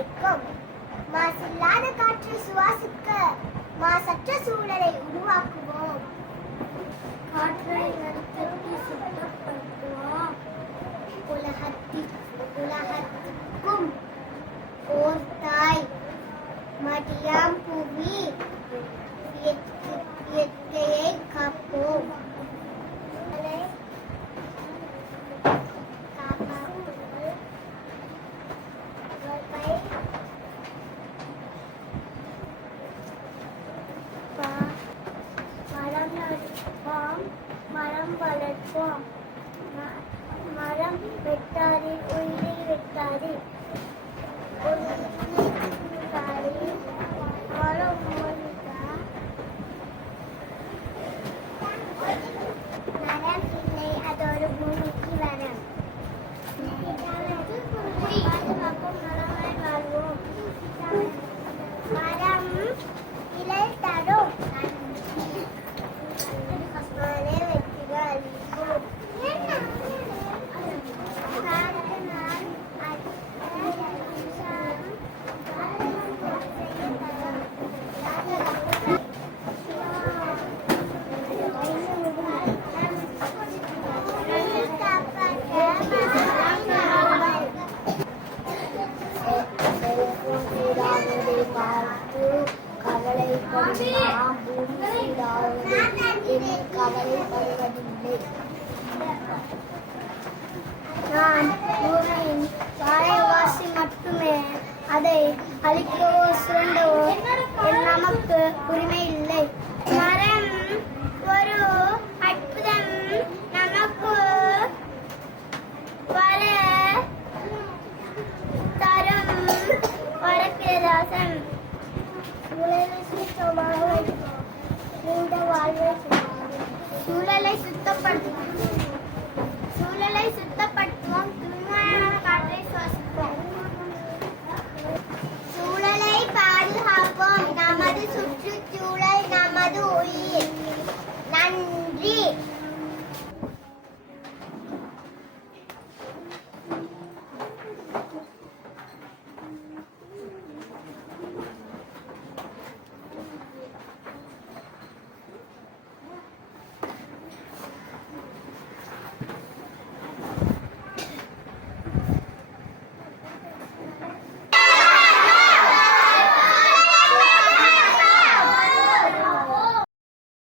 கிடைக்கும். மாசில்லாத காற்றை சுவாசிக்க மாசற்ற சூழலை உருவாக்குவோம். காற்றை நடுத்தட்டி சுத்தப்படுத்துவோம். உலகத்திற்கும் ஓர் தாய் மடியாம் பூமி. இயற்கையை காப்போம். மரம் நடுவோம், மரம் வளர்ப்போம். மரம் வெட்டாதே, உயிரை வெட்டாதே. மரம் இல்லை, அது ஒரு பூமிக்கு வரம். பாதுகாப்போம், மரமாய் வாழ்வோம். மரம் இலை தரும். நான் பூமியின் வாழைவாசி மட்டுமே. அதை அழிக்கவோ சுரண்டவோ நமக்கு உரிமை இல்லை. மரம் ஒரு அற்புதம், நமக்கு வர தரும் வரப்பிரசாதம். சூழலை சுத்தப்படுத்தும்.